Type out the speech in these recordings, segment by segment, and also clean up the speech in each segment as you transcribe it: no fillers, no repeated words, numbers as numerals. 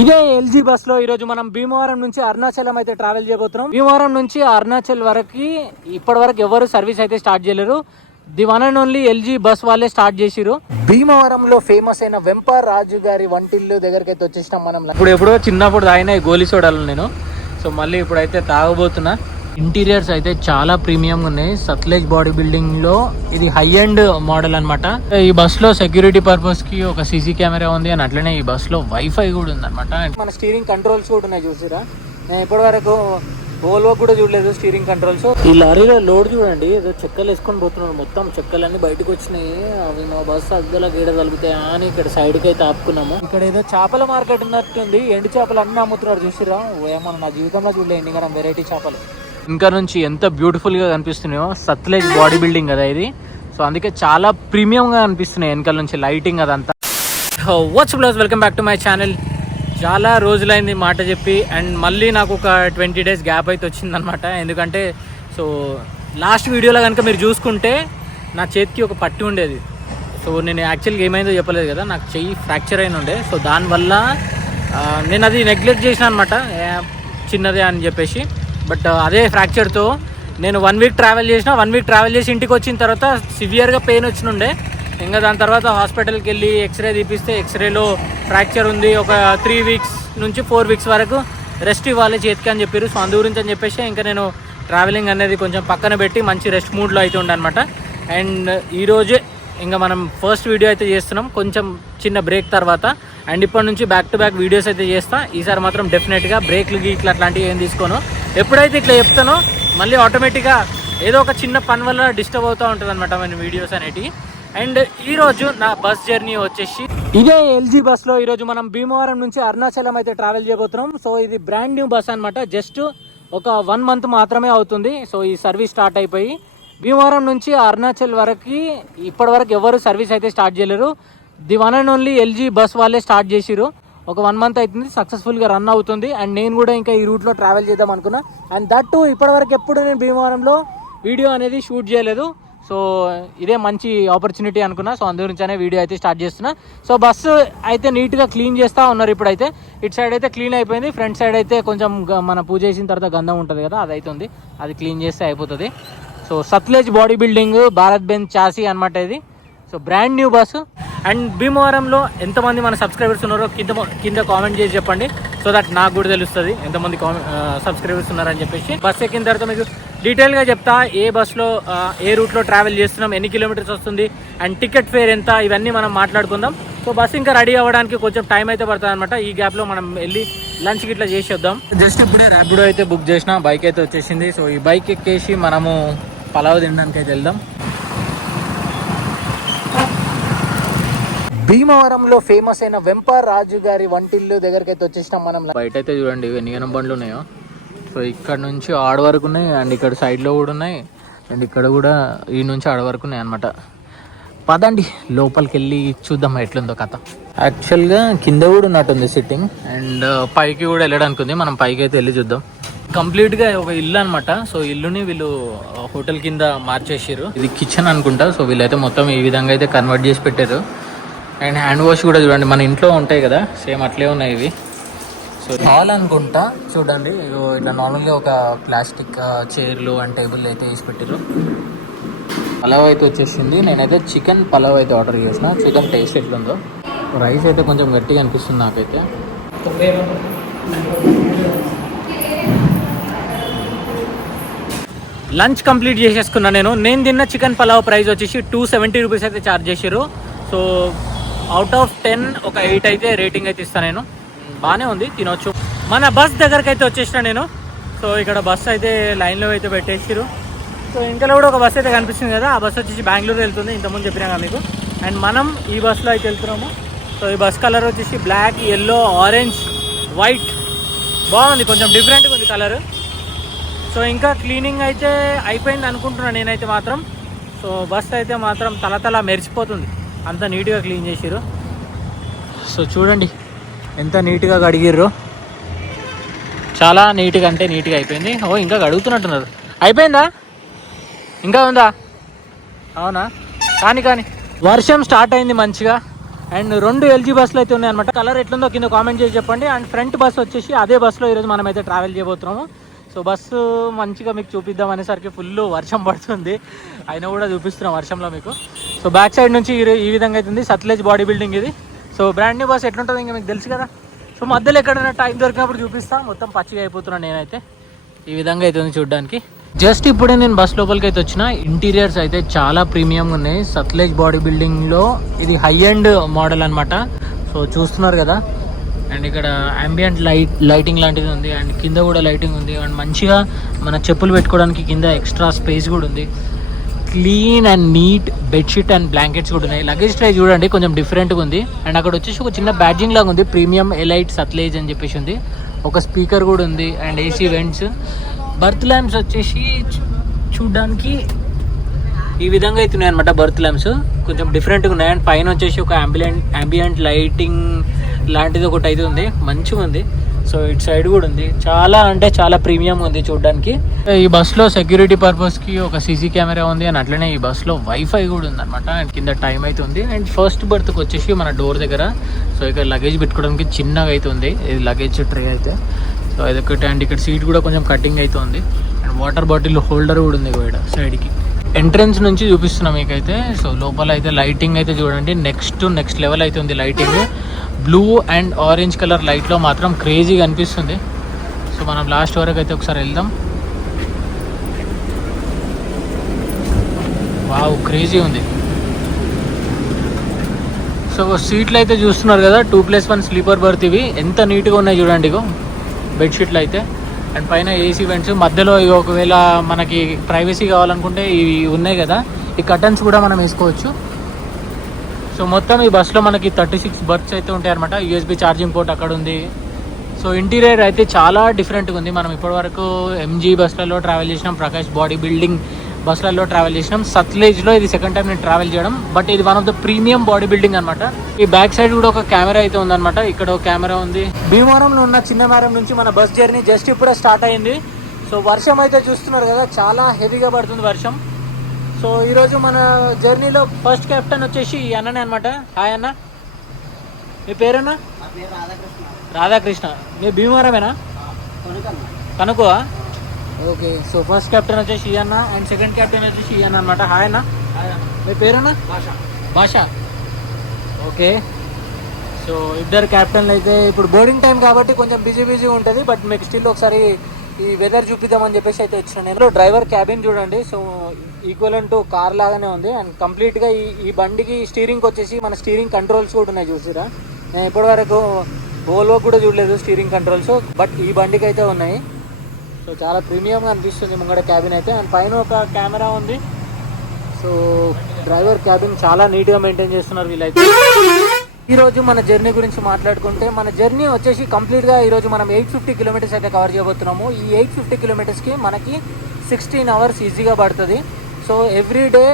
ఇదే LG bus లో ఈరోజు మనం భీమవరం నుంచి అరుణాచలం అయితే ట్రావెల్ చేయబోతున్నాం. భీమవరం నుంచి అరుణాచల్ వరకు ఇప్పటి వరకు ఎవరు సర్వీస్ అయితే స్టార్ట్ చేయలేరు. The one and only LG bus వాళ్ళే స్టార్ట్ చేసిరు. భీమవరంలో ఫేమస్ అయిన వెంపర్ రాజు గారి వంటిల్లు దగ్గరికి అయితే వచ్చేసినాం మనం. ఎప్పుడో చిన్నప్పుడు తాగిన గోలీ సోడాలు నేను. సో మళ్ళీ ఇప్పుడైతే తాగబోతున్నా. ఇంటీరియర్స్ అయితే చాలా ప్రీమియం ఉన్నాయి. సత్లేజ్ బాడీ బిల్డింగ్ లో ఇది హై ఎండ్ మోడల్ అనమాట. ఈ బస్ లో సెక్యూరిటీ పర్పస్ కి ఒక సీసీ కెమెరా ఉంది అని అట్లనే ఈ బస్ లో వైఫై కూడా ఉంది అనమాట. మన స్టీరింగ్ కంట్రోల్స్ కూడా ఉన్నాయి చూసిరా. నేను ఇప్పటి వరకు ఓల్వో కూడా చూడలేదు స్టీరింగ్ కంట్రోల్స్. ఈ లారీలో లోడ్ చూడండి, ఏదో చెక్కలు వేసుకొని పోతున్నాడు. మొత్తం చెక్కలన్నీ బయటకు వచ్చినాయి. అవి మా బస్సు అద్దలా గీడ తలుగుతాయా అని ఇక్కడ సైడ్ కి అయితే ఆపుకున్నాము. ఇక్కడ ఏదో చేపల మార్కెట్ ఉన్నట్టుంది. ఎండు చేపలు అన్ని అమ్ముతున్నారు చూసిరా. ఏమన్నా నా జీవితంలో చూడలేదు ఎన్ని కదా వెరైటీ చేపలు. ఇంకా నుంచి ఎంత బ్యూటిఫుల్ గా కనిపిస్తున్నాయో. సత్లేజ్ బాడీ బిల్డింగ్ కదా ఇది. సో అందుకే చాలా ప్రీమియం గా కనిపిస్తున్నాయి వెనకాల నుంచి లైటింగ్ అదంతా. What's plus welcome back to my channel. చాలా రోజులైంది మాట చెప్పి, అండ్ మళ్ళీ నాకు ఒక 20 days గ్యాప్ అయితే వచ్చిందనమాట. ఎందుకంటే సో లాస్ట్ వీడియోలో కనుక మీరు చూసుకుంటే నా చేతికి ఒక పట్టి ఉండేది. సో నేను యాక్చువల్గా ఏమైందో చెప్పలేదు కదా, నాకు చెయ్యి ఫ్రాక్చర్ అయిన ఉండే. సో దానివల్ల నేను అది నెగ్లెక్ట్ చేసిన అనమాట, చిన్నదే అని చెప్పేసి. బట్ అదే ఫ్రాక్చర్తో నేను 1 week ట్రావెల్ చేసిన. 1 week ట్రావెల్ చేసి ఇంటికి వచ్చిన తర్వాత సివియర్గా పెయిన్ వచ్చినుండే. ఇంకా దాని తర్వాత హాస్పిటల్కి వెళ్ళి ఎక్స్రే తీపిస్తే ఎక్స్రేలో ఫ్రాక్చర్ ఉంది, ఒక 3 weeks నుంచి 4 weeks వరకు రెస్ట్ ఇవ్వాలి చేతికి అని చెప్పారు. సో అందు గురించి అని చెప్పేసి ఇంకా నేను ట్రావెలింగ్ అనేది కొంచెం పక్కన పెట్టి మంచి రెస్ట్ మూడ్లో అయితే ఉండే అనమాట. అండ్ ఈరోజే ఇంకా మనం ఫస్ట్ వీడియో అయితే చేస్తున్నాం కొంచెం చిన్న బ్రేక్ తర్వాత. అండ్ ఇప్పటి నుంచి బ్యాక్ టు బ్యాక్ వీడియోస్ అయితే చేస్తా. ఈసారి మాత్రం డెఫినెట్గా బ్రేక్లు గీట్లు అట్లాంటివి ఏం తీసుకోను. ఎప్పుడైతే ఇట్లా చెప్తానో మళ్ళీ ఆటోమేటిక్గా ఏదో ఒక చిన్న పని వల్ల డిస్టర్బ్ అవుతూ ఉంటుంది అనమాట మన వీడియోస్ అనేటివి. అండ్ ఈరోజు నా బస్ జర్నీ వచ్చేసి ఇదే ఎల్జీ బస్ లో ఈరోజు మనం భీమవరం నుంచి అరుణాచలం అయితే ట్రావెల్ చేయబోతున్నాం. సో ఇది బ్రాండ్ న్యూ బస్ అనమాట. జస్ట్ ఒక 1 month మాత్రమే అవుతుంది. సో ఈ సర్వీస్ స్టార్ట్ అయిపోయి భీమవరం నుంచి అరుణాచల్ వరకు ఇప్పటి వరకు ఎవరు సర్వీస్ అయితే స్టార్ట్ చేయలేరు. The one and only LG bus వాళ్ళే స్టార్ట్ చేసిరు. ఒక 1 month అవుతుంది, సక్సెస్ఫుల్గా రన్ అవుతుంది. అండ్ నేను కూడా ఇంకా ఈ రూట్లో ట్రావెల్ చేద్దాం అనుకున్నా. అండ్ దట్ ఇప్పటి వరకు ఎప్పుడు నేను భీమవరంలో వీడియో అనేది షూట్ చేయలేదు. సో ఇదే మంచి ఆపర్చునిటీ అనుకున్నా. సో అందు గురించనే వీడియో అయితే స్టార్ట్ చేస్తున్నా. సో బస్సు అయితే నీట్గా క్లీన్ చేస్తూ ఉన్నారు. ఇప్పుడైతే ఇటు సైడ్ అయితే క్లీన్ అయిపోయింది. ఫ్రంట్ సైడ్ అయితే కొంచెం మన పూజ చేసిన తర్వాత గంధం ఉంటుంది కదా, అది అయితే ఉంది. అది క్లీన్ చేస్తే అయిపోతుంది. So Sutlej body building Bharat Benz chassis అనమాట ఇది. So brand new bus. And భీమవరంలో ఎంతమంది మన సబ్స్క్రైబర్స్ ఉన్నారో కింద కామెంట్ చేసి చెప్పండి. సో దట్ నాకు కూడా తెలుస్తుంది ఎంతమంది సబ్స్క్రైబర్స్ ఉన్నారని చెప్పేసి. బస్ ఎక్కిన తర్వాత మీకు డీటెయిల్గా చెప్తా ఏ బస్లో ఏ రూట్లో ట్రావెల్ చేస్తున్నాం, ఎన్ని కిలోమీటర్స్ వస్తుంది, అండ్ టికెట్ ఫేర్ ఎంత, ఇవన్నీ మనం మాట్లాడుకుందాం. సో బస్ ఇంకా రెడీ అవ్వడానికి కొంచెం టైం అయితే పడుతుంది అనమాట. ఈ గ్యాప్లో మనం వెళ్ళి లంచ్కి ఇట్లా చేసి వద్దాం. జస్ట్ ఇప్పుడే ర్యాపిడో అయితే బుక్ చేసిన, బైక్ అయితే వచ్చేసింది. సో ఈ బైక్ ఎక్కేసి మనము పలావ్ తినడానికి అయితే వెళ్దాం. భీమవరంలో ఫేమస్ అయిన వెంపర్ రాజు గారి వంటిల్లు దగ్గరికి అయితే వచ్చేసినాం మనం. బయట అయితే చూడండి ఎన్ని గనం బండ్లు ఉన్నాయో. సో ఇక్కడ నుంచి ఆడ వరకు ఉన్నాయి, అండ్ ఇక్కడ సైడ్లో కూడా ఉన్నాయి, అండ్ ఇక్కడ కూడా ఈ నుంచి ఆడ వరకు ఉన్నాయి అనమాట. పదండి లోపలికి వెళ్ళి చూద్దాం ఎట్లుందో కథ. యాక్చువల్గా కింద కూడా ఉన్నట్టుంది సిట్టింగ్, అండ్ పైకి కూడా వెళ్ళడానికి ఉంది. మనం పైకి అయితే వెళ్ళి చూద్దాం. కంప్లీట్గా ఒక ఇల్లు అనమాట. సో ఇల్లుని వీళ్ళు హోటల్ కింద మార్చేసారు. ఇది కిచెన్ అనుకుంటా. సో వీళ్ళైతే మొత్తం ఈ విధంగా అయితే కన్వర్ట్ చేసి పెట్టారు. అండ్ హ్యాండ్ వాష్ కూడా చూడండి, మన ఇంట్లో ఉంటాయి కదా సేమ్ అట్లే ఉన్నాయి ఇవి. సో హాల్ అనుకుంటా చూడండి. ఇట్లా నార్మల్గా ఒక ప్లాస్టిక్ చైర్లు అండ్ టేబుల్ అయితే వేసి పెట్టారు. పలావ్ అయితే వచ్చేసింది. నేనైతే చికెన్ పలావ్ అయితే ఆర్డర్ చేసిన. చికెన్ టేస్ట్ ఎట్లుందో. రైస్ అయితే కొంచెం గట్టిగా అనిపిస్తుంది నాకైతే. లంచ్ కంప్లీట్ చేసేసుకున్నా నేను తిన్న చికెన్ పలావ్ ప్రైస్ వచ్చేసి 270 rupees అయితే ఛార్జ్ చేశారు. సో అవుట్ ఆఫ్ 10 ఒక 8 అయితే రేటింగ్ అయితే ఇస్తాను నేను. బాగానే ఉంది, తినొచ్చు. మన బస్ దగ్గరికి అయితే వచ్చేసిన నేను. సో ఇక్కడ బస్ అయితే లైన్లో అయితే పెట్టేసారు. సో ఇంట్లో కూడా ఒక బస్ అయితే కనిపిస్తుంది కదా, ఆ బస్ వచ్చేసి బెంగళూరు వెళ్తుంది. ఇంతకుముందు చెప్పినా కదా మీకు. అండ్ మనం ఈ బస్లో అయితే వెళ్తున్నాము. సో ఈ బస్ కలర్ వచ్చేసి బ్లాక్, ఎల్లో, ఆరెంజ్, వైట్. బాగుంది, కొంచెం డిఫరెంట్గా ఉంది కలర్. సో ఇంకా క్లీనింగ్ అయితే అయిపోయింది అనుకుంటున్నాను నేనైతే మాత్రం. సో బస్ అయితే మాత్రం తలతల మెరిచిపోతుంది, అంత నీట్గా క్లీన్ చేసిర్రు. సో చూడండి ఎంత నీట్గా కడిగిర్రు. చాలా నీట్గా అంటే నీట్గా అయిపోయింది. ఓ ఇంకా కడుగుతున్నట్టున్నారు. అయిపోయిందా, ఇంకా ఉందా? అవునా, కానీ వర్షం స్టార్ట్ అయింది మంచిగా. అండ్ 2 ఎల్జీ బస్సులు అయితే ఉన్నాయి అనమాట. కలర్ ఎట్లుందో కింద కామెంట్ చేసి చెప్పండి. అండ్ ఫ్రంట్ బస్ వచ్చేసి అదే బస్సులో ఈరోజు మనం అయితే ట్రావెల్ చేయబోతున్నాము. సో బస్సు మంచిగా మీకు చూపిద్దాం అనేసరికి ఫుల్ వర్షం పడుతుంది, అయినా కూడా చూపిస్తున్నాం వర్షంలో మీకు. సో బ్యాక్ సైడ్ నుంచి ఈ విధంగా అవుతుంది సత్లేజ్ బాడీ బిల్డింగ్ ఇది. సో బ్రాండ్ న్యూ బస్ ఎట్లుంటుంది ఇంకా మీకు తెలుసు కదా. సో మధ్యలో ఎక్కడైనా టైం దొరికినప్పుడు చూపిస్తాం. మొత్తం పచ్చిగా అయిపోతున్నాను నేనైతే. ఈ విధంగా అవుతుంది చూడడానికి. జస్ట్ ఇప్పుడే నేను బస్ లోపలికి అయితే వచ్చిన. ఇంటీరియర్స్ అయితే చాలా ప్రీమియంగా ఉన్నాయి. సత్లేజ్ బాడీ బిల్డింగ్లో ఇది హై ఎండ్ మోడల్ అనమాట. సో చూస్తున్నారు కదా. అండ్ ఇక్కడ అంబియంట్ లైటింగ్ లాంటిది ఉంది. అండ్ కింద కూడా లైటింగ్ ఉంది. అండ్ మంచిగా మన చెప్పులు పెట్టుకోవడానికి కింద ఎక్స్ట్రా స్పేస్ కూడా ఉంది. Clean and neat bedsheet and blankets కూడా ఉన్నాయి. లగేజ్ ట్రై చూడండి కొంచెం డిఫరెంట్గా ఉంది. అండ్ అక్కడ వచ్చేసి ఒక చిన్న బ్యాడ్జింగ్ లాగా ఉంది, ప్రీమియం ఎలైట్ సత్లేజ్ అని చెప్పేసి ఉంది. ఒక స్పీకర్ కూడా ఉంది and AC vents. Birth lamps వచ్చేసి చూడడానికి ఈ విధంగా అవుతున్నాయి అనమాట. బర్త్ ల్యాంప్స్ కొంచెం డిఫరెంట్గా ఉన్నాయి. అండ్ పైన వచ్చేసి ఒక అంబియంట్ లైటింగ్ లాంటిది ఒకటి అయితే ఉంది, మంచిగా ఉంది. సో ఇటు సైడ్ కూడా ఉంది. చాలా అంటే చాలా ప్రీమియం ఉంది చూడడానికి. ఈ బస్సులో సెక్యూరిటీ పర్పస్కి ఒక సీసీ కెమెరా ఉంది. అండ్ అట్లనే ఈ బస్సులో వైఫై కూడా ఉంది అనమాట. అండ్ కింద టైం అయితే ఉంది. అండ్ ఫస్ట్ బర్త్కి వచ్చేసి మన డోర్ దగ్గర సో ఇక్కడ లగేజ్ పెట్టుకోవడానికి చిన్నగా అయితే ఉంది. ఇది లగేజ్ ట్రే అయితే. సో ఇదొకటి. అండ్ ఇక్కడ సీట్ కూడా కొంచెం కటింగ్ అయితే ఉంది. అండ్ వాటర్ బాటిల్ హోల్డర్ కూడా ఉంది ఇక్కడ సైడ్కి. ఎంట్రన్స్ నుంచి చూపిస్తున్నాం మీకైతే. సో లోపల అయితే లైటింగ్ అయితే చూడండి నెక్స్ట్ లెవెల్ అయితే ఉంది lighting. Blue and orange colour లైట్లో మాత్రం క్రేజీగా అనిపిస్తుంది. సో మనం లాస్ట్ వరకు అయితే ఒకసారి వెళ్దాం. వావ్ క్రేజీ ఉంది. సో సీట్లు అయితే చూస్తున్నారు కదా, 2+1 స్లీపర్ బర్త్. ఇవి ఎంత నీట్గా ఉన్నాయి చూడండి. ఇగో బెడ్షీట్లు అయితే. అండ్ పైన ఏసీ వెంట్స్. మధ్యలో ఒకవేళ మనకి ప్రైవసీ కావాలనుకుంటే ఇవి ఉన్నాయి కదా, ఈ కర్టన్స్ కూడా మనం వేసుకోవచ్చు. సో మొత్తం ఈ బస్సులో మనకి 36 బర్త్స్ అయితే ఉంటాయి అనమాట. యూఎస్బీ ఛార్జింగ్ పోర్ట్ అక్కడ ఉంది. సో ఇంటీరియర్ అయితే చాలా డిఫరెంట్గా ఉంది. మనం ఇప్పటివరకు ఎంజీ బస్సులలో ట్రావెల్ చేసినాం, ప్రకాష్ బాడీ బిల్డింగ్ బస్సులలో ట్రావెల్ చేసినాం. సత్లేజ్లో ఇది సెకండ్ టైం నేను ట్రావెల్ చేయడం. బట్ ఇది one of the premium body building అనమాట. ఈ బ్యాక్ సైడ్ కూడా ఒక కెమెరా అయితే ఉందన్నమాట. ఇక్కడ ఒక కెమెరా ఉంది. భీమవరంలో ఉన్న చిన్నమేరం నుంచి మన బస్ జర్నీ జస్ట్ ఇప్పుడే స్టార్ట్ అయింది. సో వర్షం అయితే చూస్తున్నారు కదా, చాలా హెవీగా పడుతుంది వర్షం. సో ఈరోజు మన జర్నీలో ఫస్ట్ కెప్టెన్ వచ్చేసి ఈ అన్ననే అనమాట. హాయ్ అన్న, మీ పేరన్నా? రాధాకృష్ణ. మీ భీమవరమేనా? కనుకో. ఓకే. సో ఫస్ట్ కెప్టెన్ వచ్చేసి ఈ అన్న అండ్ సెకండ్ కెప్టెన్ వచ్చేసి ఈ అన్న అనమాట. హాయ్ అన్న. మీ పేరన్నా? భాష. ఓకే. సో ఇద్దరు క్యాప్టెన్లు అయితే ఇప్పుడు బోర్డింగ్ టైం కాబట్టి కొంచెం బిజీ ఉంటుంది. బట్ మీకు స్టిల్ ఒకసారి ఈ వెదర్ చూపిద్దామని చెప్పేసి అయితే వచ్చిన నేను. డ్రైవర్ క్యాబిన్ చూడండి. సో ఈక్వలెంట్ టు కార్ లాగానే ఉంది. అండ్ కంప్లీట్గా ఈ బండికి స్టీరింగ్ వచ్చేసి మన స్టీరింగ్ కంట్రోల్స్ కూడా ఉన్నాయి చూసిరా. నేను ఇప్పటివరకు వోల్వో కూడా చూడలేదు స్టీరింగ్ కంట్రోల్స్, బట్ ఈ బండికి అయితే ఉన్నాయి. సో చాలా ప్రీమియంగా అనిపిస్తుంది ముంగడ క్యాబిన్ అయితే. అండ్ పైన ఒక కెమెరా ఉంది. సో డ్రైవర్ క్యాబిన్ చాలా నీట్గా మెయింటైన్ చేస్తున్నారు వీళ్ళైతే. ఈరోజు మన జర్నీ గురించి మాట్లాడుకుంటే, మన జర్నీ వచ్చేసి కంప్లీట్గా ఈరోజు మనం 850 కిలోమీటర్స్ అయితే కవర్ చేయబోతున్నాము. ఈ 850 కిలోమీటర్స్కి మనకి 16 అవర్స్ ఈజీగా పడుతుంది. సో ఎవ్రీడే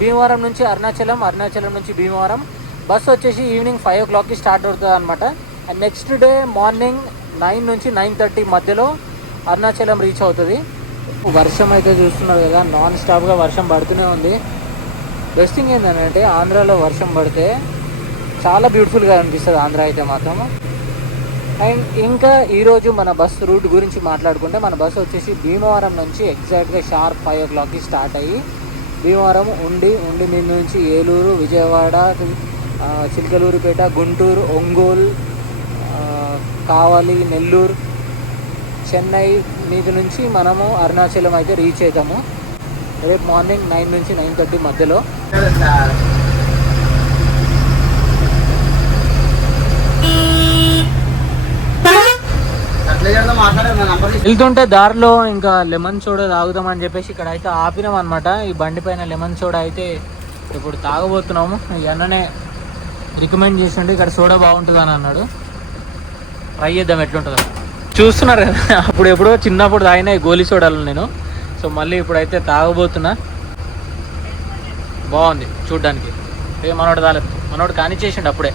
భీమవరం నుంచి అరుణాచలం, అరుణాచలం నుంచి భీమవరం బస్ వచ్చేసి ఈవినింగ్ 5 o'clockకి స్టార్ట్ అవుతుంది అనమాట. అండ్ నెక్స్ట్ డే మార్నింగ్ 9 నుంచి 9:30 మధ్యలో అరుణాచలం రీచ్ అవుతుంది. వర్షం అయితే చూస్తున్నారు కదా, నాన్ స్టాప్గా వర్షం పడుతూనే ఉంది. బెస్ట్ థింగ్ ఏంటంటే ఆంధ్రాలో వర్షం పడితే చాలా బ్యూటిఫుల్గా అనిపిస్తుంది ఆంధ్ర అయితే మాత్రం. అండ్ ఇంకా ఈరోజు మన బస్ రూట్ గురించి మాట్లాడుకుంటే, మన బస్సు వచ్చేసి భీమవరం నుంచి ఎగ్జాక్ట్గా షార్ప్ 5 o'clockకి స్టార్ట్ అయ్యి భీమవరం ఉండి మీద నుంచి ఏలూరు, విజయవాడ, చిలకలూరుపేట, గుంటూరు, ఒంగోలు, కావలి, నెల్లూరు, చెన్నై మీద నుంచి మనము అరుణాచలం అయితే రీచ్ అవుతాము రేపు మార్నింగ్ 9 నుంచి 9:30 మధ్యలో. వెళ్తుంటే దారిలో ఇంకా లెమన్ సోడా తాగుదామని చెప్పేసి ఇక్కడ అయితే ఆపినాం అనమాట. ఈ బండి పైన లెమన్ సోడా అయితే ఇప్పుడు తాగబోతున్నాము. ఈ అన్ననే రికమెండ్ చేసిండు, ఇక్కడ సోడా బాగుంటుంది అని అన్నాడు. ట్రై చేద్దాం ఎట్లుంటుందో. చూస్తున్నారు కదా, అప్పుడు ఎప్పుడో చిన్నప్పుడు తాగిన గోలీ సోడాలు నేను. సో మళ్ళీ ఇప్పుడైతే తాగబోతున్నా. బాగుంది చూడ్డానికి. మనోడు కానిచ్చేసిండు అప్పుడే.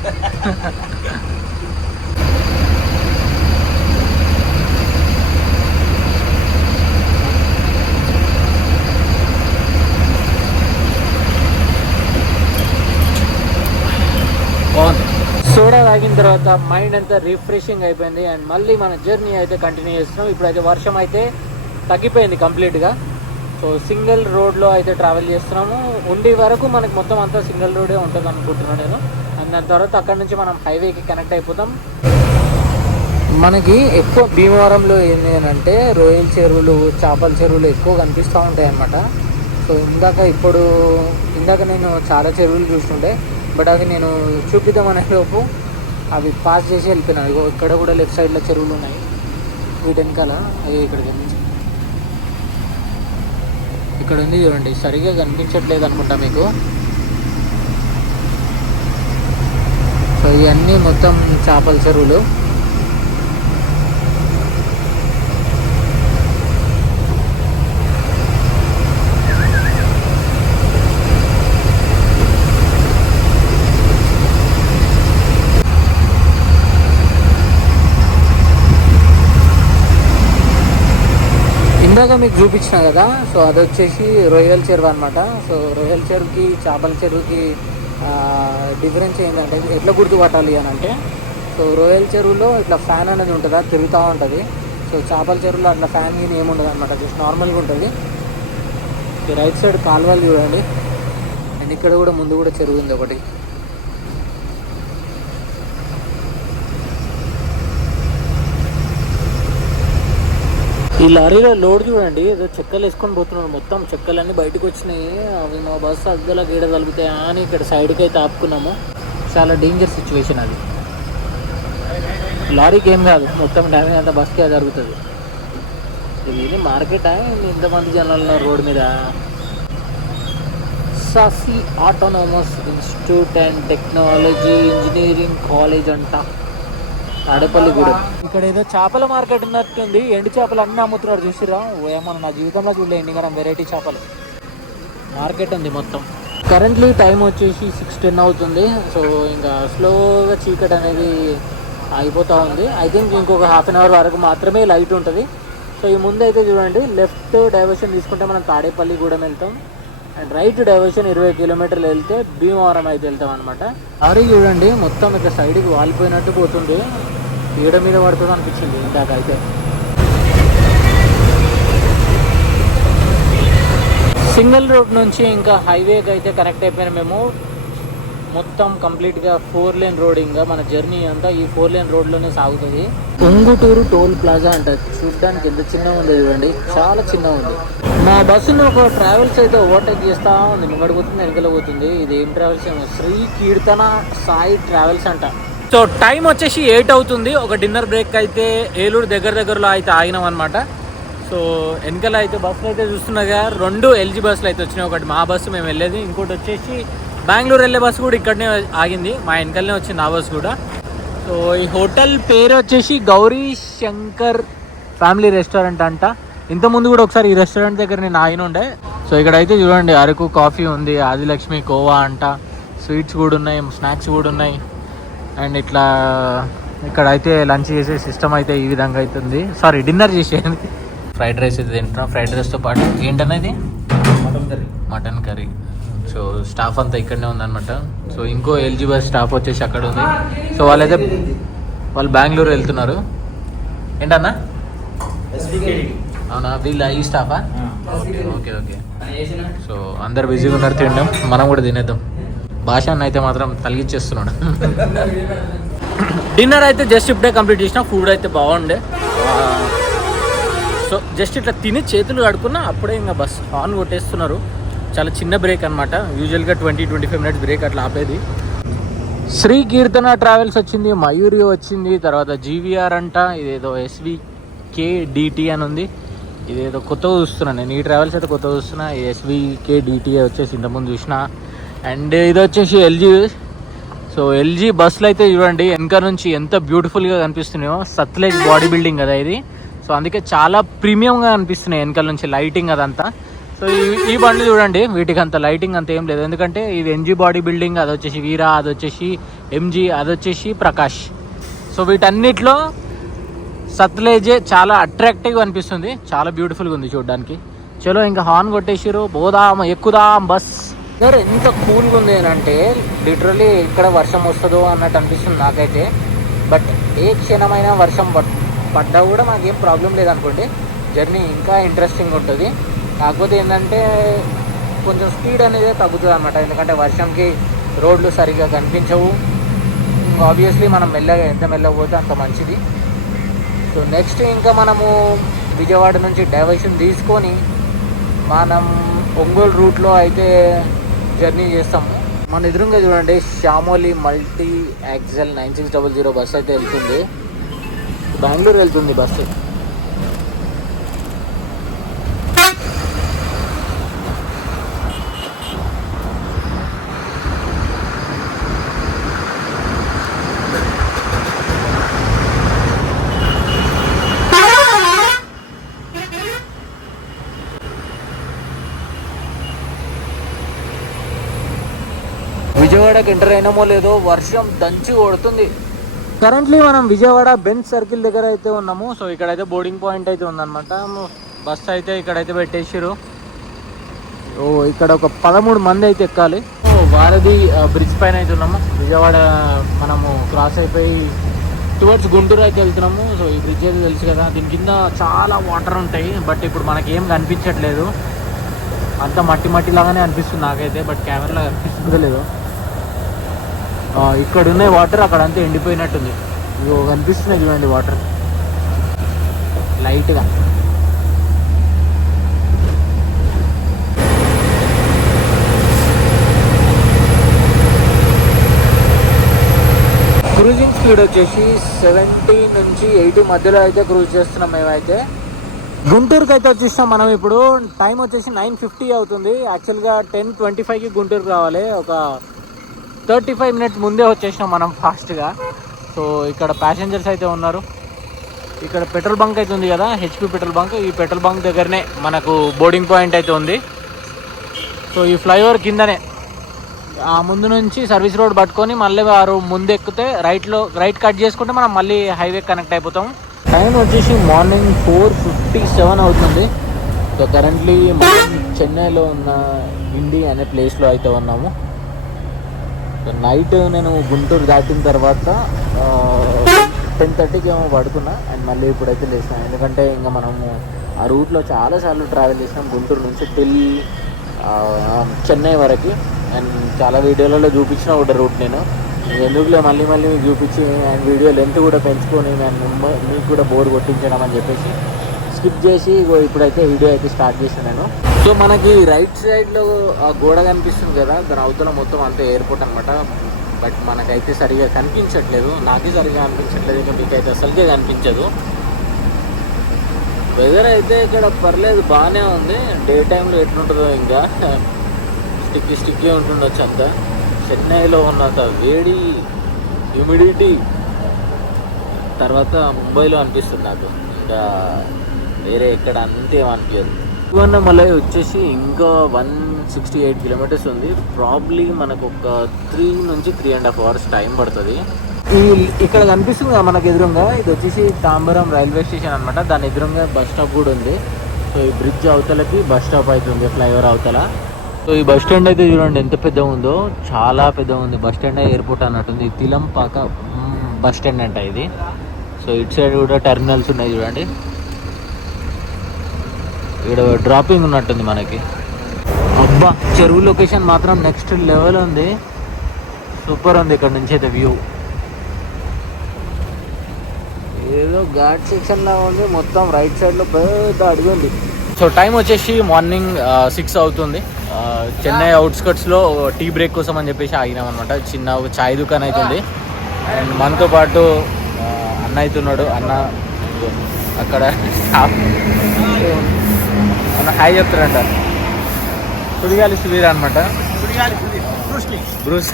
బాగుంది. తాగిన తర్వాత మైండ్ అంతా రిఫ్రెషింగ్ అయిపోయింది. అండ్ మళ్ళీ మన జర్నీ అయితే కంటిన్యూ చేస్తున్నాం. ఇప్పుడైతే వర్షం అయితే తగ్గిపోయింది కంప్లీట్గా. సో సింగిల్ రోడ్లో అయితే ట్రావెల్ చేస్తున్నాము. ఉండి వరకు మనకి మొత్తం అంతా సింగిల్ రోడే ఉంటుంది అనుకుంటున్నాను నేను. అండ్ దాని తర్వాత అక్కడ నుంచి మనం హైవేకి కనెక్ట్ అయిపోతాం. మనకి ఎక్కువ భీమవరంలో ఏంటి అంటే రొయ్యల చెరువులు, చేపల చెరువులు ఎక్కువ కనిపిస్తూ ఉంటాయి అన్నమాట. సో ఇందాక నేను చాలా చెరువులు చూస్తుంటే, బట్ అవి నేను చూపిద్దామనే లోపు అవి పాస్ చేసి వెళ్ళిపోయినాను. ఇగో ఇక్కడ కూడా లెఫ్ట్ సైడ్లో చెరువులు ఉన్నాయి. వీటి వెనకాల అవి ఇక్కడికి ఇక్కడ ఉంది చూడండి. సరిగా కనిపించట్లేదు అనుకుంటా మీకు. సో ఇవన్నీ మొత్తం చేపల చెరువులు. ఇందాక మీకు చూపించిన కదా, సో అది వచ్చేసి రొయ్యల చెరువు అనమాట. సో రొయ్యల చెరువుకి చేపల చెరువుకి డిఫరెన్స్ ఏంటంటే ఎట్లా గుర్తుపట్టాలి అని అంటే, సో రొయ్యల చెరువులో ఇట్లా ఫ్యాన్ అనేది ఉంటుంది, అది తిరుగుతూ ఉంటుంది. సో చేపల చెరువులో అట్లా ఫ్యాన్ ఏమి ఉండదు అనమాట, జస్ట్ నార్మల్గా ఉంటుంది. రైట్ సైడ్ కాలువలు చూడండి. అండ్ ఇక్కడ కూడా ముందు కూడా చెరువు ఉంది ఒకటి. ఈ లారీలో లోడ్ చూడండి, ఏదో చెక్కలు వేసుకొని పోతున్నాడు. మొత్తం చెక్కలన్నీ బయటకు వచ్చినాయి. అవి మా బస్సు అద్దెలా గీడ తలుపుతాయా అని ఇక్కడ సైడ్కి అయితే ఆపుకున్నాము. చాలా డేంజర్ సిచ్యువేషన్ అది. లారీకి ఏం కాదు, మొత్తం డ్యామేజ్ అంతా బస్కే జరుగుతుంది. ఇది మార్కెటా? ఇంతమంది జనాలు ఉన్నారు రోడ్ మీద. Sasi autonomous institute and technology engineering college అంట, తాడేపల్లిగూడెం. ఇక్కడ ఏదో చేపల మార్కెట్ ఉన్నట్టుంది. ఎండు చేపలు అన్నీ అమ్ముతున్నారు, చూసిరా? ఏమన్నా నా జీవితంలో చూడలే ఎన్ని గరం వెరైటీ చేపలు. మార్కెట్ ఉంది మొత్తం. కరెంట్లీ టైం వచ్చేసి 6:10 అవుతుంది. సో ఇంకా స్లోగా చీకటి అనేది అయిపోతూ ఉంది. ఐ థింక్ ఇంకొక హాఫ్ అన్ అవర్ వరకు మాత్రమే లైట్ ఉంటుంది. సో ఈ ముందు అయితే చూడండి, లెఫ్ట్ డైవర్షన్ తీసుకుంటే మనం తాడేపల్లిగూడెం వెళ్తాం. అండ్ రైట్ డైవర్షన్ 20 కిలోమీటర్లు వెళ్తే భీమవరం అయితే వెళ్తాం అనమాట. లారీ చూడండి మొత్తం ఇక సైడ్కి వాలిపోయినట్టు పోతుంది. ఈడ మీద పడుతుంది అనిపించింది ఇందాక అయితే. సింగిల్ రోడ్ నుంచి ఇంకా హైవేకి అయితే కనెక్ట్ అయిపోయినా మేము. మొత్తం కంప్లీట్గా 4 లేన్ రోడ్. ఇంకా మన జర్నీ అంతా ఈ 4 లేన్ రోడ్లోనే సాగుతుంది. ఉంగుటూరు టోల్ ప్లాజా అంటారు. చూడడానికి ఎంత చిన్నగా ఉంది చూడండి, చాలా చిన్నగా ఉంది. మా బస్సులో ఒక ట్రావెల్స్ అయితే ఓవర్టేక్ చేస్తూ ఉంది. ముంగడి పోతుంది, వెనకలో పోతుంది. ఇది ఏం ట్రావెల్స్ ఏమో, శ్రీ కీర్తన సాయి ట్రావెల్స్ అంట. సో టైం వచ్చేసి 8 అవుతుంది. ఒక డిన్నర్ బ్రేక్ అయితే ఏలూరు దగ్గరలో అయితే ఆగినాం అనమాట. సో వెనకాల అయితే బస్సులు అయితే చూస్తున్నాగా 2 LG బస్సులు అయితే వచ్చినాయి. ఒకటి మా బస్సు మేము వెళ్ళేది, ఇంకోటి వచ్చేసి బెంగళూరు వెళ్ళే బస్సు కూడా ఇక్కడనే ఆగింది. మా వెనకాలనే వచ్చింది ఆ బస్సు కూడా. సో ఈ హోటల్ పేరు వచ్చేసి గౌరీ శంకర్ ఫ్యామిలీ రెస్టారెంట్ అంట. ఇంతకుముందు కూడా ఒకసారి ఈ రెస్టారెంట్ దగ్గర నేను ఆగిన ఉండే. సో ఇక్కడ అయితే చూడండి, అరకు కాఫీ ఉంది, ఆదిలక్ష్మి కోవా అంట, స్వీట్స్ కూడా ఉన్నాయి, స్నాక్స్ కూడా ఉన్నాయి. అండ్ ఇట్లా ఇక్కడ అయితే లంచ్ చేసే సిస్టమ్ అయితే ఈ విధంగా అవుతుంది. సారీ, డిన్నర్ చేసేది. ఫ్రైడ్ రైస్ అయితే తింటున్నాం. ఫ్రైడ్ రైస్తో పాటు ఏంటనేది మటన్ కర్రీ. సో స్టాఫ్ అంతా ఇక్కడనే ఉందన్నమాట. సో ఇంకో LG బస్ స్టాఫ్ వచ్చేసి అక్కడ ఉంది. సో వాళ్ళు బెంగళూరు వెళ్తున్నారు. ఏంటన్నా? అవునా, వీళ్ళు ఈ స్టాఫా? ఓకే. సో అందరు బిజీగా ఉన్నారు తినడం, మనం కూడా తినేద్దాం. భాష అన్న అయితే మాత్రం తలిగిచ్చేస్తున్నాడు. డిన్నర్ అయితే జస్ట్ ఇప్పుడే కంప్లీట్ చేసిన. ఫుడ్ అయితే బాగుండే. సో జస్ట్ ఇట్లా తిని చేతులు కడుక్కున్నా అప్పుడే ఇంకా బస్ ఆన్ కొట్టేస్తున్నారు. చాలా చిన్న బ్రేక్ అనమాట. యూజువల్గా 20-25 మినిట్స్ బ్రేక్ అట్లా ఆపేది. శ్రీ కీర్తన ట్రావెల్స్ వచ్చింది, మయూరి వచ్చింది, తర్వాత GVR అంట, ఇదేదో SVKDT అని ఉంది. ఇదేదో కొత్తగా చూస్తున్నాను నేను. ఈ ట్రావెల్స్ అయితే కొత్తగా చూస్తున్నా. SVKDT వచ్చేసి ఇంతకుముందు చూసిన. అండ్ ఇది వచ్చేసి LG. సో LG బస్సులు అయితే చూడండి వెనక నుంచి ఎంత బ్యూటిఫుల్గా కనిపిస్తున్నాయో. సత్లెజ్ బాడీ బిల్డింగ్ కదా ఇది. సో అందుకే చాలా ప్రీమియంగా అనిపిస్తున్నాయి వెనకాల నుంచి లైటింగ్ అదంతా. సో ఈ బండ్లు చూడండి, వీటికి అంత లైటింగ్ అంత ఏం లేదు, ఎందుకంటే ఇది NG బాడీ బిల్డింగ్, అది వచ్చేసి వీరా, అది వచ్చేసి MG, అది వచ్చేసి ప్రకాష్. సో వీటన్నిటిలో సత్లేజే చాలా అట్రాక్టివ్గా అనిపిస్తుంది, చాలా బ్యూటిఫుల్గా ఉంది చూడడానికి. చలో ఇంకా హార్న్ కొట్టేసిరు, పోదాం ఎక్కుదాం బస్. సార్ ఎంత కూల్గా ఉంది అంటే లిటరలీ ఎక్కడ వర్షం వస్తుందో అన్నట్టు అనిపిస్తుంది నాకైతే. బట్ ఏ క్షణమైనా వర్షం పడ్డా కూడా మాకేం ప్రాబ్లం లేదనుకోండి, జర్నీ ఇంకా ఇంట్రెస్టింగ్ ఉంటుంది. కాకపోతే ఏంటంటే కొంచెం స్పీడ్ అనేది తగ్గుతుంది అనమాట, ఎందుకంటే వర్షంకి రోడ్లు సరిగ్గా కనిపించవు. ఆబ్వియస్లీ మనం మెల్లగా ఎంత మెల్లగా పోతే అంత మంచిది. సో నెక్స్ట్ ఇంకా మనము విజయవాడ నుంచి డైవర్షన్ తీసుకొని మనం ఒంగోలు రూట్లో అయితే జర్నీ చేస్తాము. మన ఎదురుగా చూడండి శ్యామోలి మల్టీ యాక్సెల్ 9600 బస్సు అయితే వెళ్తుంది, బెంగళూరు వెళ్తుంది బస్సు. విజయవాడకి ఎంటర్ అయినామో లేదో వర్షం దంచి కొడుతుంది. కరెంట్లీ మనం విజయవాడ బెంచ్ సర్కిల్ దగ్గర అయితే ఉన్నాము. సో ఇక్కడైతే బోర్డింగ్ పాయింట్ అయితే ఉందన్నమాట. బస్ అయితే ఇక్కడైతే పెట్టేసారు. ఓ ఇక్కడ ఒక 13 మంది అయితే ఎక్కాలి. భారతి బ్రిడ్జ్ పైన అయితే ఉన్నాము. విజయవాడ మనము క్రాస్ అయిపోయి టువర్డ్స్ గుంటూరు అయితే వెళ్తున్నాము. సో ఈ బ్రిడ్జ్ అయితే తెలుసు కదా, దీని కింద చాలా వాటర్ ఉంటాయి. బట్ ఇప్పుడు మనకి ఏం కనిపించట్లేదు, అంతా మట్టి మట్టి లాగానే అనిపిస్తుంది నాకైతే. బట్ కెమెరాలో కనిపిస్తుందో లేదో. ఇక్కడ ఉన్నాయి వాటర్, అక్కడ అంతా ఎండిపోయినట్టుంది. ఇగో కనిపిస్తున్నాయి చూడండి వాటర్ లైట్గా. క్రూజింగ్ స్పీడ్ వచ్చేసి 70 నుంచి 80 మధ్యలో అయితే క్రూజ్ చేస్తున్నాం మేమైతే. గుంటూరుకి అయితే వచ్చేసాం మనం. ఇప్పుడు టైం వచ్చేసి 9:50 అవుతుంది. యాక్చువల్గా 10:25కి గుంటూరుకి రావాలి. ఒక 35 మినిట్స్ ముందే వచ్చేసినాం మనం ఫాస్ట్గా. సో ఇక్కడ ప్యాసింజర్స్ అయితే ఉన్నారు. ఇక్కడ పెట్రోల్ బంక్ అయితే ఉంది కదా, హెచ్పి పెట్రోల్ బంక్. ఈ పెట్రోల్ బంక్ దగ్గరనే మనకు బోర్డింగ్ పాయింట్ అయితే ఉంది. సో ఈ ఫ్లైఓవర్ కిందనే ఆ ముందు నుంచి సర్వీస్ రోడ్ పట్టుకొని మళ్ళీ వారు ముందు ఎక్కితే రైట్ కట్ చేసుకుంటే మనం మళ్ళీ హైవే కనెక్ట్ అయిపోతాం. టైం వచ్చేసి మార్నింగ్ 4:57 అవుతుంది. సో కరెంట్లీ మనం చెన్నైలో ఉన్న ఇండి అనే ప్లేస్లో అయితే ఉన్నాము. నైట్ నేను గుంటూరు దాటిన తర్వాత 10:30కి ఏమో పడుకున్నా. అండ్ మళ్ళీ ఇప్పుడైతే లేచినా, ఎందుకంటే ఇంకా మనము ఆ రూట్లో చాలాసార్లు ట్రావెల్ చేసినాం గుంటూరు నుంచి టిల్ చెన్నై వరకు. అండ్ చాలా వీడియోలలో చూపించిన ఒకటి రూట్ నేను ఎందుకులే మళ్ళీ మళ్ళీ మీకు చూపించి అండ్ వీడియో లెంత్ కూడా పెంచుకొని నేను మీకు కూడా బోర్ కొట్టించడం అని చెప్పేసి స్కిప్ చేసి ఇప్పుడైతే వీడియో అయితే స్టార్ట్ చేశాను నేను. సో మనకి రైట్ సైడ్లో ఆ గోడ కనిపిస్తుంది కదా, దాని అవతల మొత్తం అంతా ఎయిర్పోర్ట్ అనమాట. బట్ మనకైతే సరిగా కనిపించట్లేదు, నాకే సరిగా అనిపించట్లేదు, ఇంకా మీకైతే అసలుకే కనిపించదు. వెదర్ అయితే ఇక్కడ పర్లేదు, బాగానే ఉంది. డే టైంలో ఎట్లుంటుందో ఇంకా స్టిక్కీ ఉంటుండొచ్చు అంతా. చెన్నైలో ఉన్నంత వేడి, హ్యూమిడిటీ తర్వాత ముంబైలో అనిపిస్తుంది నాకు. ఇంకా వేరే ఎక్కడ అంతేం అనిపించదు. తిరువన్నమలై వచ్చేసి ఇంకా 168 కిలోమీటర్స్ ఉంది. ప్రాబ్లీ మనకు ఒక 3 నుంచి 3.5 అవర్స్ టైం పడుతుంది. ఇక్కడ కనిపిస్తుంది కదా మనకు ఎదురుగా, ఇది వచ్చేసి తాంబరం రైల్వే స్టేషన్ అనమాట. దాని ఎదురుగా బస్ స్టాప్ కూడా ఉంది. సో ఈ బ్రిడ్జ్ అవతలకి బస్ స్టాప్ అవుతుంది, ఫ్లైఓవర్ అవతల. సో ఈ బస్ స్టాండ్ అయితే చూడండి ఎంత పెద్ద ఉందో, చాలా పెద్ద ఉంది. బస్ స్టాండ్ ఎయిర్పోర్ట్ అన్నట్టుంది. తిలంపాక బస్ స్టాండ్ అంట ఇది. సో ఇటు సైడ్ కూడా టెర్మినల్స్ ఉన్నాయి చూడండి. ఇక్కడ డ్రాపింగ్ ఉన్నట్టుంది మనకి. అబ్బా చెరువు లొకేషన్ మాత్రం నెక్స్ట్ లెవెల్ ఉంది, సూపర్ ఉంది. ఇక్కడ నుంచి అయితే వ్యూ ఏదో ఘాట్ సెక్షన్ లా ఉంది. మొత్తం రైట్ సైడ్ లో పెద్ద అడుగు ఉంది. సో టైం వచ్చేసి మార్నింగ్ 6 అవుతుంది. చెన్నై అవుట్స్కట్స్ లో టీ బ్రేక్ కోసం అని చెప్పేసి ఆగినాం అనమాట. చిన్న ఒక చాయ్ దుకాణం అయితే ఉంది. అండ్ మనతో పాటు అన్న అవుతున్నాడు. అన్న అక్కడ అన్న హాయ్ చెప్తారంట. సుడిగాలి సుధీర్ అనమాట. బ్రూస్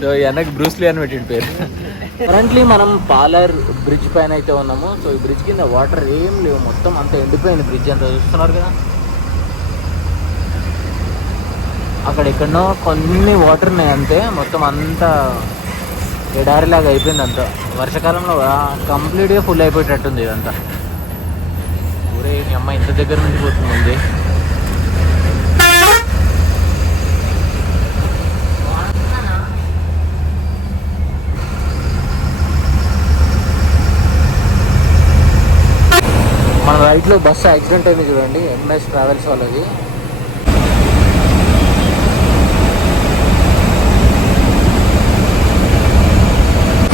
సో ఈ అన్నకి బ్రూస్లీ అని పెట్టిన పేరు. కరెంట్లీ మనం పాలర్ బ్రిడ్జ్ పైన అయితే ఉన్నాము. సో ఈ బ్రిడ్జ్ కింద వాటర్ ఏం లేవు, మొత్తం అంతా ఎండిపోయింది బ్రిడ్జ్ అంతా. చూస్తున్నారు కదా, అక్కడ ఎక్కడనో కొన్ని వాటర్ ఉన్నాయి అంతే. మొత్తం అంతా ఎడారిలాగా అయిపోయింది అంతా. వర్షాకాలంలో కంప్లీట్గా ఫుల్ అయిపోయేటట్టుంది ఇదంతా. ఊరే మీ అమ్మ ఇంత దగ్గర నుంచి పోతుంది. రైట్లో బస్సు యాక్సిడెంట్ అయింది చూడండి, ఎంఎస్ ట్రావెల్స్ వాళ్ళది.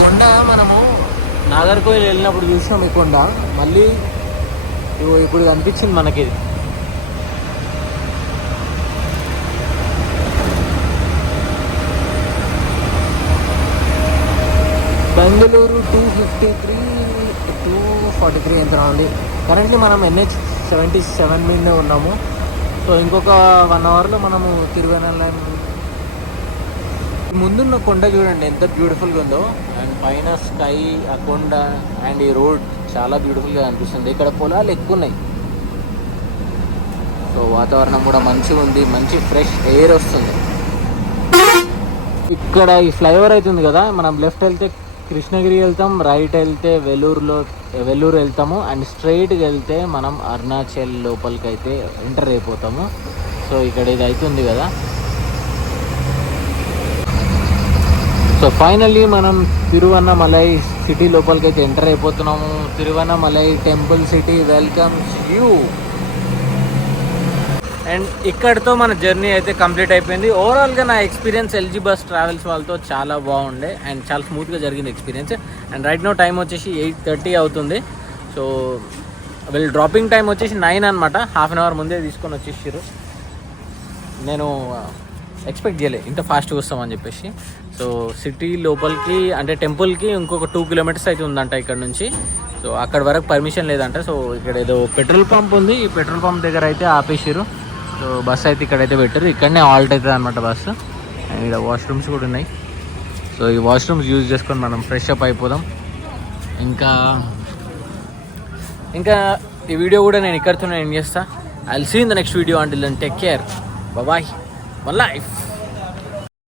కొండ మనము నాగర్కోయిల్ వెళ్ళినప్పుడు చూసినాం ఈ కొండ, మళ్ళీ ఇప్పుడు కనిపించింది మనకి. బెంగళూరు 253 243 ఎంత ఉంది. కరెంట్లీ మనం NH77 మీదనే ఉన్నాము. సో ఇంకొక 1 అవర్లో మనము తిరువెన్నెలయం. ముందున్న కొండ చూడండి ఎంత బ్యూటిఫుల్గా ఉందో, అండ్ పైన స్కై, ఆ కొండ అండ్ ఈ రోడ్ చాలా బ్యూటిఫుల్గా అనిపిస్తుంది. ఇక్కడ పొలాలు ఎక్కువ ఉన్నాయి, సో వాతావరణం కూడా మంచిగా ఉంది, మంచి ఫ్రెష్ ఎయిర్ వస్తుంది. ఇక్కడ ఈ ఫ్లైఓవర్ అవుతుంది కదా, మనం లెఫ్ట్ వెళ్తే కృష్ణగిరి వెళ్తాం, రైట్ వెళ్తే వెల్లూరు వెళ్తాము, అండ్ స్ట్రైట్కి వెళ్తే మనం అరుణాచల్ లోపలికి అయితే ఎంటర్ అయిపోతాము. సో ఇక్కడ ఇది అవుతుంది కదా. సో ఫైనల్లీ మనం తిరువన్నమలై సిటీ లోపలికి అయితే ఎంటర్ అయిపోతున్నాము. Tiruvannamalai temple city welcomes you. And ఇక్కడితో మన జర్నీ అయితే కంప్లీట్ అయిపోయింది. ఓవరాల్గా నా ఎక్స్పీరియన్స్ LG బస్ ట్రావెల్స్ వాళ్ళతో చాలా బాగుండే అండ్ చాలా స్మూత్గా జరిగింది experience. And right no time వచ్చేసి 8:30 అవుతుంది. సో వీళ్ళు డ్రాపింగ్ టైం వచ్చేసి 9 అనమాట. హాఫ్ అన్ అవర్ ముందే తీసుకొని వచ్చేసారు. నేను ఎక్స్పెక్ట్ చేయలేదు ఇంత ఫాస్ట్గా వస్తామని చెప్పేసి. సో సిటీ లోపలికి అంటే టెంపుల్కి ఇంకొక 2 కిలోమీటర్స్ అయితే ఉందంట ఇక్కడ నుంచి. సో అక్కడ వరకు పర్మిషన్ లేదంట. సో ఇక్కడ ఏదో పెట్రోల్ పంప్ ఉంది, ఈ పెట్రోల్ పంప్ దగ్గర అయితే ఆపేసారు. సో బస్సు అయితే ఇక్కడైతే పెట్టారు, ఇక్కడనే ఆల్ట్ అవుతుంది అనమాట బస్సు. అండ్ ఇక్కడ వాష్రూమ్స్ కూడా ఉన్నాయి. సో ఈ వాష్రూమ్స్ యూజ్ చేసుకొని మనం ఫ్రెష్ అప్ అయిపోదాం. ఇంకా ఈ వీడియో కూడా నేను ఇక్కడితో ఎండ్ చేస్తా. I will see in the next video. Until then take care, bye, one life.